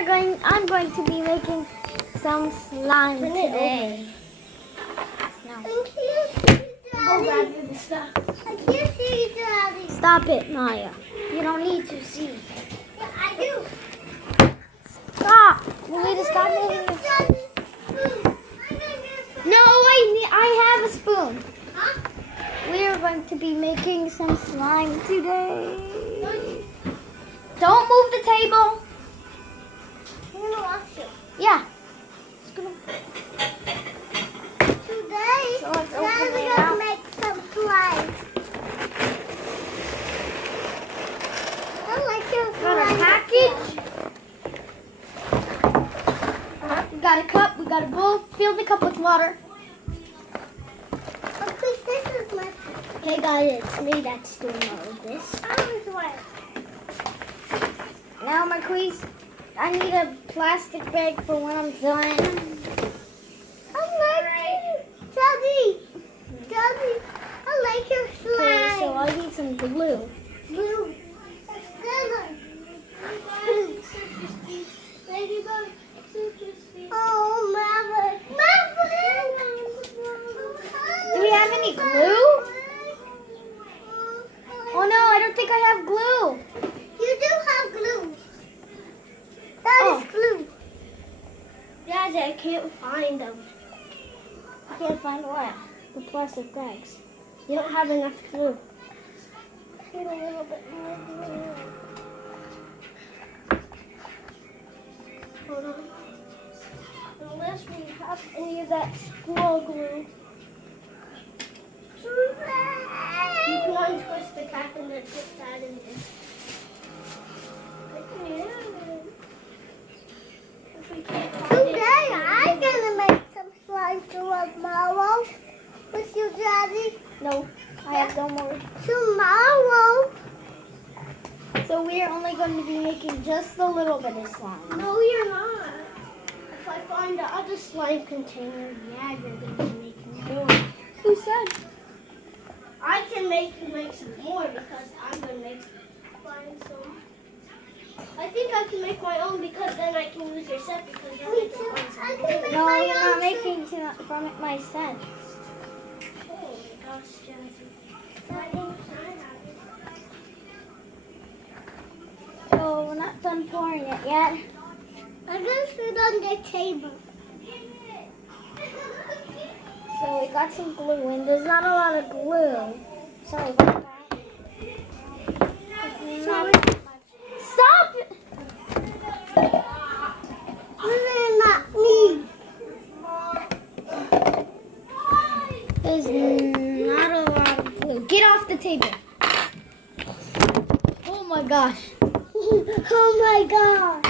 I'm going to be making some slime today. No. Go grab the stuff. I can't see you, Daddy. Stop it, Maya. You don't need to see. Yeah, I do. Stop. You need to stop moving your... No, I have a spoon. Huh? We are going to be making some slime today. Don't move the table. I'm gonna wash it. Yeah. It's gonna... Today, So let's open Daddy's it gonna out. make some slime. I like your Got a slime. package. We got a cup. We got a bowl. Fill the cup with water. Oh, Chris, this is my. Hey guys, it's me that's doing all of this. I was wet. Now, Marquise, I need a plastic bag for when I'm done. I like it. Daddy, I like your Okay, so slime. I need some glue. Blue. It's good. Ladybug. Oh, Maverick. Do we have any glue? Oh no, I don't think I have glue. You do have glue. That Oh. is glue. Daddy, I can't find them. I can't find what? The plastic bags. You don't have enough glue. Need a little bit more glue. Hold on. Unless we have any of that school glue. You can untwist the cap and then put that in there. Today I'm gonna make some slime tomorrow with you, Daddy. No, I have no more. Tomorrow. So we're only going to be making just a little bit of slime. No, you're not. If I find the other slime container, yeah, you're gonna be making more. Who said? I can make you make some more because I'm gonna find some. I think I can make my own because then I can use your set because then I can find some. No, you're not making from it my scent. Oh my gosh, Jazzy. So we're not done pouring it yet. I'm gonna sit on the table. So we got some glue and there's not a lot of glue. Sorry about that. Sorry. Stop it! This is not me. There's not a lot of glue. Get off the table. Oh my gosh. Oh my god.